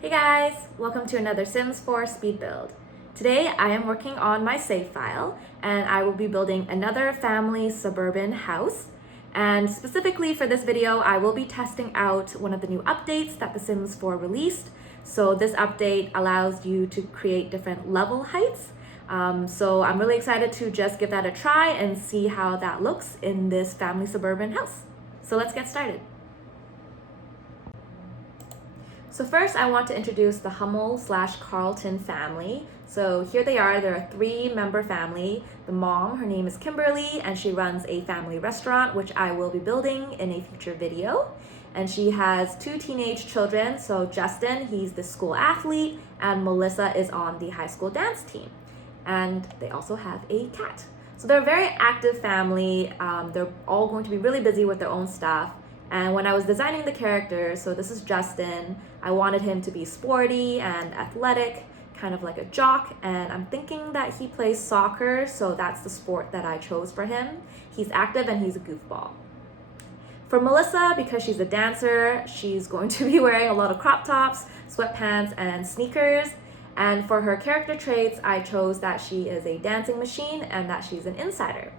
Hey guys, welcome to another Sims 4 speed build. Today I am working on my save file and I will be building another family suburban house. And specifically for this video, I will be testing out one of the new updates that the Sims 4 released. So this update allows you to create different level heights. So I'm really excited to just give that a try and see how that looks in this family suburban house. So let's get started. So first I want to introduce the Hummel/Carlton family. So here they are, they're a 3-member family. The mom, her name is Kimberly, and she runs a family restaurant, which I will be building in a future video. And she has 2 teenage children. So Justin, he's the school athlete, and Melissa is on the high school dance team. And they also have a cat. So they're a very active family. They're all going to be really busy with their own stuff. And when I was designing the characters, so this is Justin, I wanted him to be sporty and athletic, kind of like a jock, and I'm thinking that he plays soccer, so that's the sport that I chose for him. He's active and he's a goofball. For Melissa, because she's a dancer, she's going to be wearing a lot of crop tops, sweatpants, and sneakers. And for her character traits, I chose that she is a dancing machine and that she's an insider.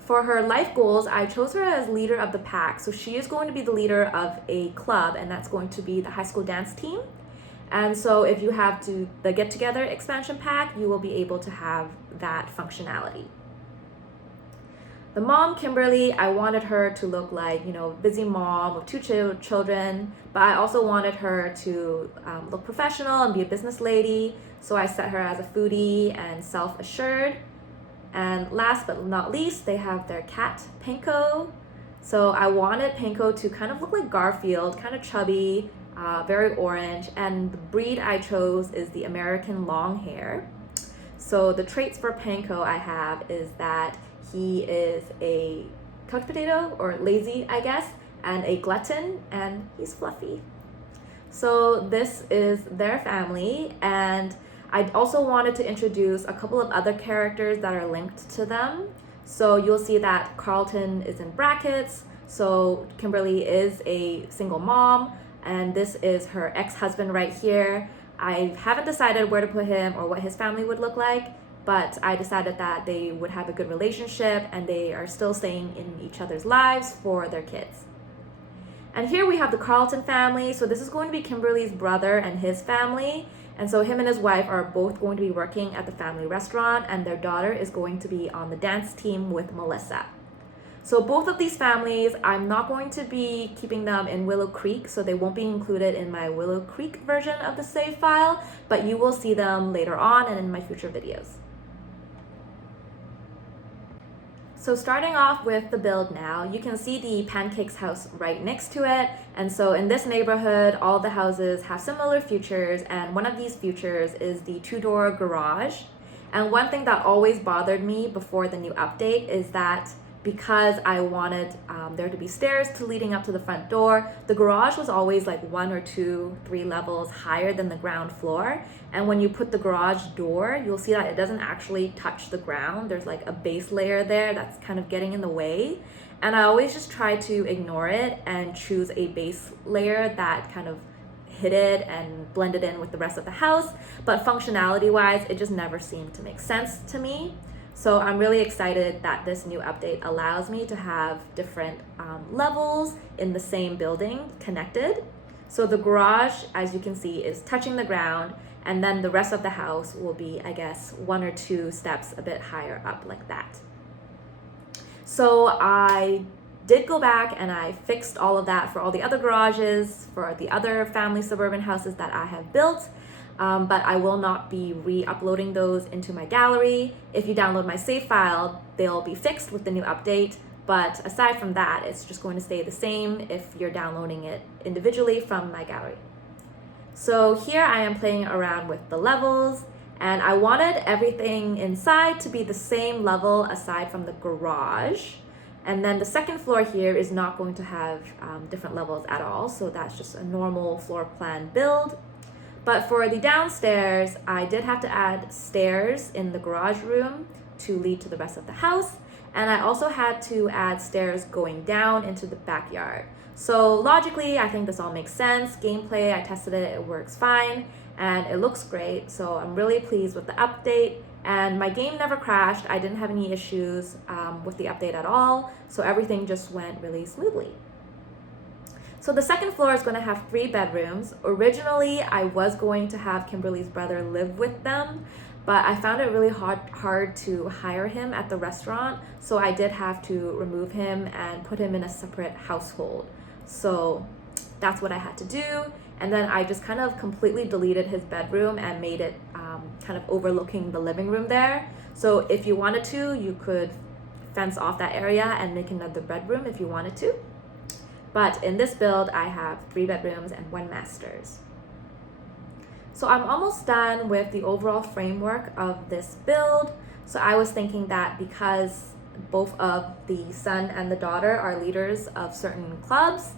For her life goals, I chose her as leader of the pack. So she is going to be the leader of a club, and that's going to be the high school dance team. And so if you have the Get Together expansion pack, you will be able to have that functionality. The mom, Kimberly, I wanted her to look like, busy mom with 2 children, but I also wanted her to look professional and be a business lady. So I set her as a foodie and self-assured. And last but not least, they have their cat, Panko. So I wanted Panko to kind of look like Garfield, kind of chubby, very orange. And the breed I chose is the American long hair. So the traits for Panko I have is that he is a couch potato, or lazy, I guess, and a glutton, and he's fluffy. So this is their family, and I also wanted to introduce a couple of other characters that are linked to them. So you'll see that Carlton is in brackets. So Kimberly is a single mom, and this is her ex-husband right here. I haven't decided where to put him or what his family would look like, but I decided that they would have a good relationship and they are still staying in each other's lives for their kids. And here we have the Carlton family. So this is going to be Kimberly's brother and his family. And so him and his wife are both going to be working at the family restaurant, and their daughter is going to be on the dance team with Melissa. So both of these families, I'm not going to be keeping them in Willow Creek, so they won't be included in my Willow Creek version of the save file, but you will see them later on and in my future videos. So starting off with the build now, you can see the Pancakes house right next to it. And so in this neighborhood, all the houses have similar features, and one of these features is the 2-door garage. And one thing that always bothered me before the new update is that because I wanted there to be stairs leading up to the front door, the garage was always like 1 or 2, 3 levels higher than the ground floor. And when you put the garage door, you'll see that it doesn't actually touch the ground. There's like a base layer there that's kind of getting in the way. And I always just try to ignore it and choose a base layer that kind of hid it and blended in with the rest of the house. But functionality wise, it just never seemed to make sense to me. So I'm really excited that this new update allows me to have different levels in the same building connected. So the garage, as you can see, is touching the ground, and then the rest of the house will be, I guess, 1 or 2 steps a bit higher up like that. So I did go back and I fixed all of that for all the other garages, for the other family suburban houses that I have built. But I will not be re-uploading those into my gallery. If you download my save file, they'll be fixed with the new update. But aside from that, it's just going to stay the same if you're downloading it individually from my gallery. So here I am playing around with the levels, and I wanted everything inside to be the same level aside from the garage. And then the second floor here is not going to have different levels at all. So that's just a normal floor plan build. But for the downstairs, I did have to add stairs in the garage room to lead to the rest of the house. And I also had to add stairs going down into the backyard. So logically, I think this all makes sense. Gameplay, I tested it, it works fine, and it looks great. So I'm really pleased with the update. And my game never crashed. I didn't have any issues with the update at all. So everything just went really smoothly. So the second floor is going to have 3 bedrooms. Originally, I was going to have Kimberly's brother live with them, but I found it really hard to hire him at the restaurant. So I did have to remove him and put him in a separate household. So that's what I had to do. And then I just kind of completely deleted his bedroom and made it kind of overlooking the living room there. So if you wanted to, you could fence off that area and make another bedroom if you wanted to. But in this build, I have 3 bedrooms and 1 master's. So I'm almost done with the overall framework of this build. So I was thinking that because both of the son and the daughter are leaders of certain clubs,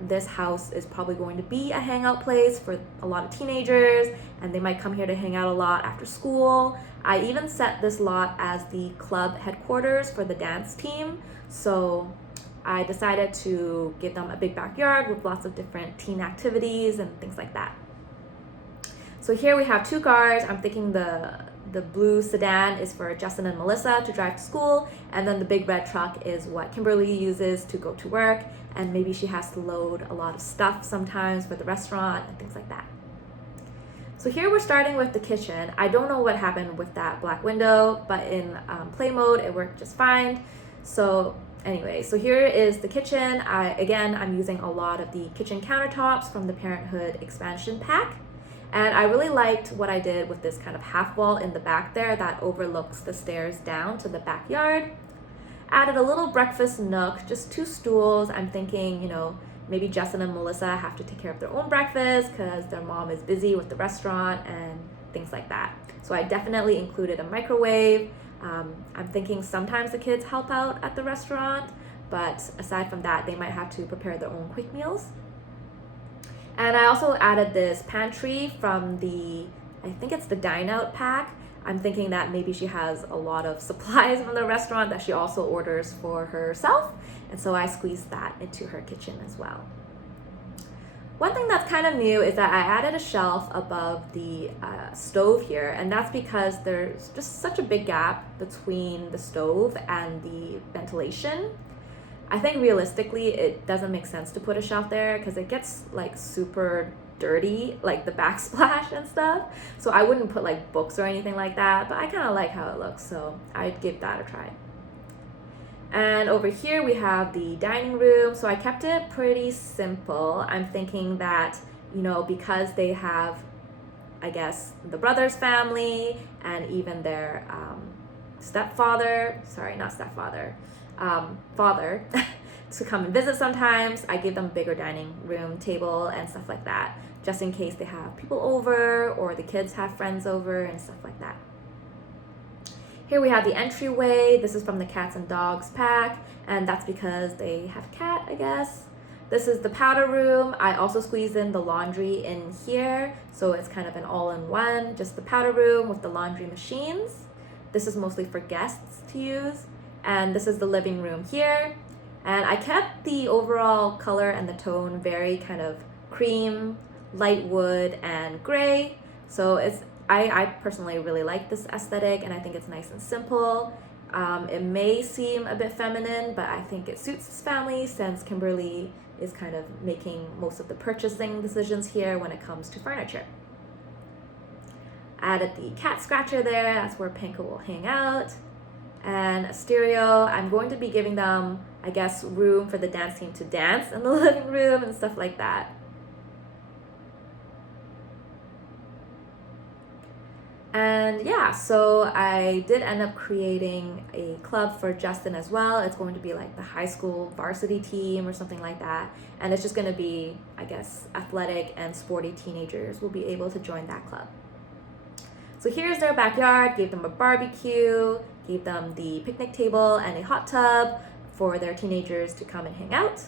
this house is probably going to be a hangout place for a lot of teenagers, and they might come here to hang out a lot after school. I even set this lot as the club headquarters for the dance team. So I decided to give them a big backyard with lots of different teen activities and things like that. So here we have 2 cars. I'm thinking the blue sedan is for Justin and Melissa to drive to school, and then the big red truck is what Kimberly uses to go to work, and maybe she has to load a lot of stuff sometimes for the restaurant and things like that. So here we're starting with the kitchen. I don't know what happened with that black window, but in play mode it worked just fine. So anyway, so here is the kitchen. I'm using a lot of the kitchen countertops from the Parenthood expansion pack. And I really liked what I did with this kind of half wall in the back there that overlooks the stairs down to the backyard. Added a little breakfast nook, just 2 stools. I'm thinking, maybe Justin and Melissa have to take care of their own breakfast because their mom is busy with the restaurant and things like that. So I definitely included a microwave. I'm thinking sometimes the kids help out at the restaurant, but aside from that, they might have to prepare their own quick meals. And I also added this pantry from I think it's the Dine Out pack. I'm thinking that maybe she has a lot of supplies from the restaurant that she also orders for herself. And so I squeezed that into her kitchen as well. One thing that's kind of new is that I added a shelf above the stove here, and that's because there's just such a big gap between the stove and the ventilation. I think realistically it doesn't make sense to put a shelf there because it gets like super dirty, like the backsplash and stuff. So I wouldn't put like books or anything like that, but I kind of like how it looks, so I'd give that a try. And over here we have the dining room. So I kept it pretty simple. I'm thinking that, because they have, I guess, the brother's family and even their father to come and visit sometimes, I give them a bigger dining room table and stuff like that, just in case they have people over or the kids have friends over and stuff like that. Here we have the entryway. This is from the cats and dogs pack, and that's because they have a cat, I guess. This is the powder room. I also squeezed in the laundry in here, so it's kind of an all-in-one, just the powder room with the laundry machines. This is mostly for guests to use. And this is the living room here. And I kept the overall color and the tone very kind of cream, light wood, and gray. So I personally really like this aesthetic, and I think it's nice and simple. It may seem a bit feminine, but I think it suits this family since Kimberly is kind of making most of the purchasing decisions here when it comes to furniture. Added the cat scratcher there. That's where Panko will hang out. And a stereo. I'm going to be giving them, I guess, room for the dance team to dance in the living room and stuff like that. And yeah, so I did end up creating a club for Justin as well. It's going to be like the high school varsity team or something like that. And it's just going to be, I guess, athletic and sporty teenagers will be able to join that club. So here's their backyard. Gave them a barbecue, gave them the picnic table and a hot tub for their teenagers to come and hang out.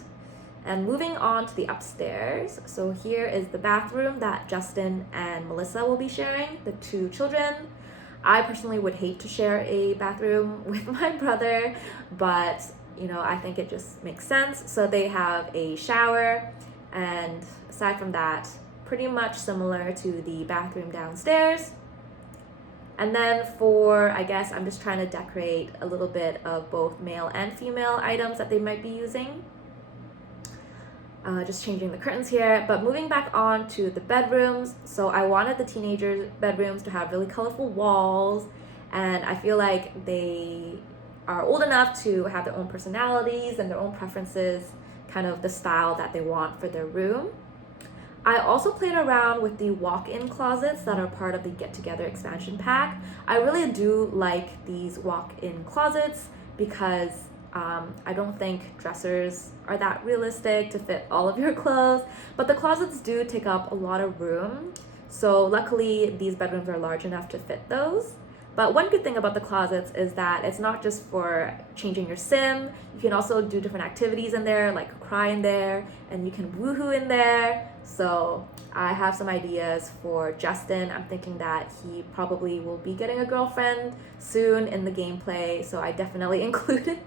And moving on to the upstairs. So here is the bathroom that Justin and Melissa will be sharing, the 2 children. I personally would hate to share a bathroom with my brother, but You know, I think it just makes sense. So they have a shower, and aside from that, pretty much similar to the bathroom downstairs. And then for, I guess I'm just trying to decorate a little bit of both male and female items that they might be using. Just changing the curtains here, but moving back on to the bedrooms. So I wanted the teenagers' bedrooms to have really colorful walls, and I feel like they are old enough to have their own personalities and their own preferences, kind of the style that they want for their room. I also played around with the walk-in closets that are part of the Get Together expansion pack. I really do like these walk-in closets because I don't think dressers are that realistic to fit all of your clothes, but the closets do take up a lot of room. So luckily these bedrooms are large enough to fit those. But one good thing about the closets is that it's not just for changing your sim. You can also do different activities in there, like cry in there, and you can woohoo in there. So I have some ideas for Justin. I'm thinking that he probably will be getting a girlfriend soon in the gameplay, so I definitely included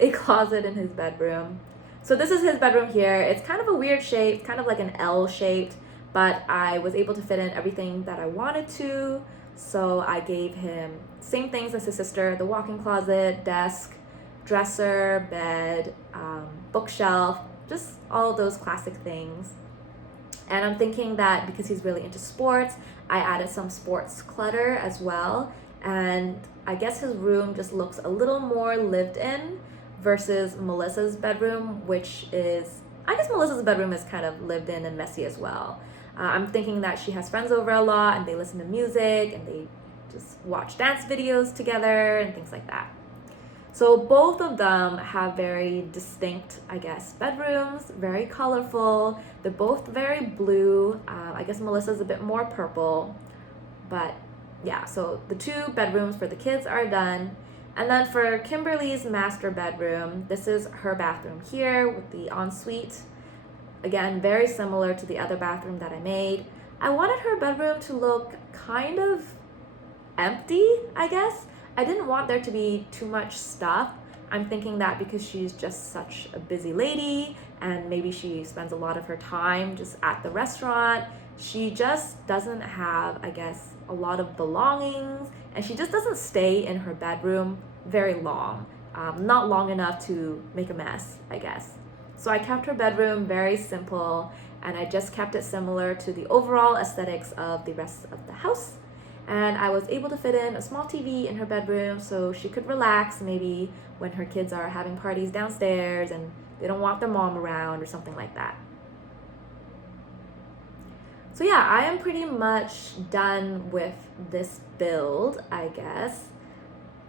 a closet in his bedroom. So this is his bedroom here. It's kind of a weird shape, kind of like an L shaped, but I was able to fit in everything that I wanted to. So I gave him same things as his sister: the walk-in closet, desk, dresser, bed, bookshelf, just all of those classic things. And I'm thinking that because he's really into sports, I added some sports clutter as well. And I guess his room just looks a little more lived in versus Melissa's bedroom, which is, I guess Melissa's bedroom is kind of lived in and messy as well. I'm thinking that she has friends over a lot and they listen to music and they just watch dance videos together and things like that. So both of them have very distinct, I guess, bedrooms, very colorful. They're both very blue. I guess Melissa's a bit more purple, but yeah, so the two bedrooms for the kids are done. And then for Kimberly's master bedroom, this is her bathroom here with the ensuite. Again, very similar to the other bathroom that I made. I wanted her bedroom to look kind of empty, I guess. I didn't want there to be too much stuff. I'm thinking that because she's just such a busy lady and maybe she spends a lot of her time just at the restaurant, she just doesn't have, I guess, a lot of belongings, and she just doesn't stay in her bedroom very long. Not long enough to make a mess, I guess. So I kept her bedroom very simple, and I just kept it similar to the overall aesthetics of the rest of the house. And I was able to fit in a small TV in her bedroom so she could relax maybe when her kids are having parties downstairs and they don't want their mom around or something like that. So yeah, I am pretty much done with this build, I guess.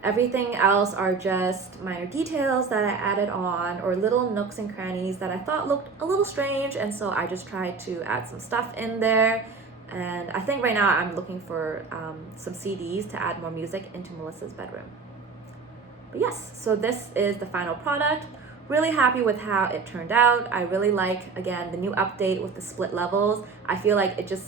Everything else are just minor details that I added on or little nooks and crannies that I thought looked a little strange, and so I just tried to add some stuff in there. And I think right now I'm looking for some CDs to add more music into Melissa's bedroom. But yes, so this is the final product. Really happy with how it turned out. I really like, again, the new update with the split levels. I feel like it just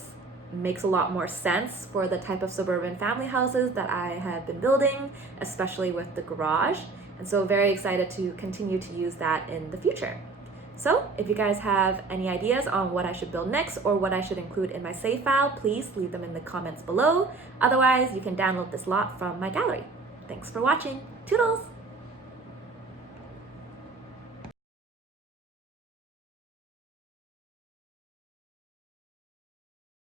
makes a lot more sense for the type of suburban family houses that I have been building, especially with the garage. And so very excited to continue to use that in the future. So if you guys have any ideas on what I should build next or what I should include in my save file, please leave them in the comments below. Otherwise, you can download this lot from my gallery. Thanks for watching. Toodles!